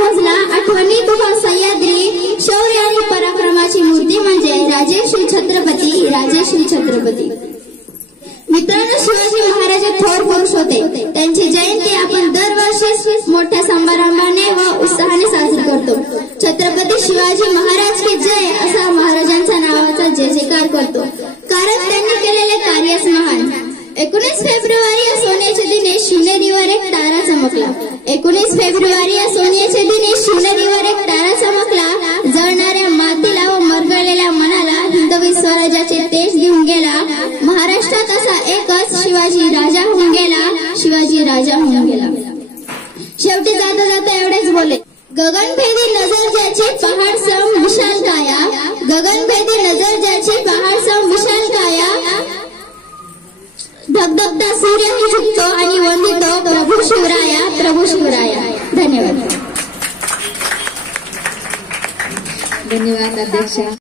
गजला आठवणी तुका सह्याद्री शौर्य आणि पराक्रमाची मूर्ती म्हणजे राजश्री छत्रपती राजश्री छत्रपती। मित्रांनो, शिवाजी महाराज थोर पुरुष होते। त्यांची जयंती आपण दरवर्षी मोठ्या समारंभाने व उत्साहाने साजरी करतो। छत्रपती शिवाजी महाराज की जय असा महाराजांच्या नावाचा जय जयकार करतो, कारण त्यांनी केलेले कार्यच महान। 19 फेब्रुवारी या सोन्याच्या दिनी शिवनेरीवर एक तारा चमकला। 19 फेब्रुवारी या सोन्याच्या दिनी शिवनेरीवर एक तारा चमकला। जळणाऱ्या मातीला व मरगळलेल्या मनाला हिंदवी स्वराज्याचे तेज देऊन गेला। महाराष्ट्रात असा एकच शिवाजी राजा होऊन गेला, शिवाजी राजा होऊन गेला। शेवटी जाता जाता एवढेच बोले, गगनभेदी नजर ज्याची पहाड सम विशाल काया, गगनभेदी नजर ज्याची पहाड सम विशाल काया, धगधगता सूर्यही झुकतो आणि वंदितो प्रभू शिवराया प्रभू शिवराया। धन्यवाद। धन्यवाद अध्यक्ष।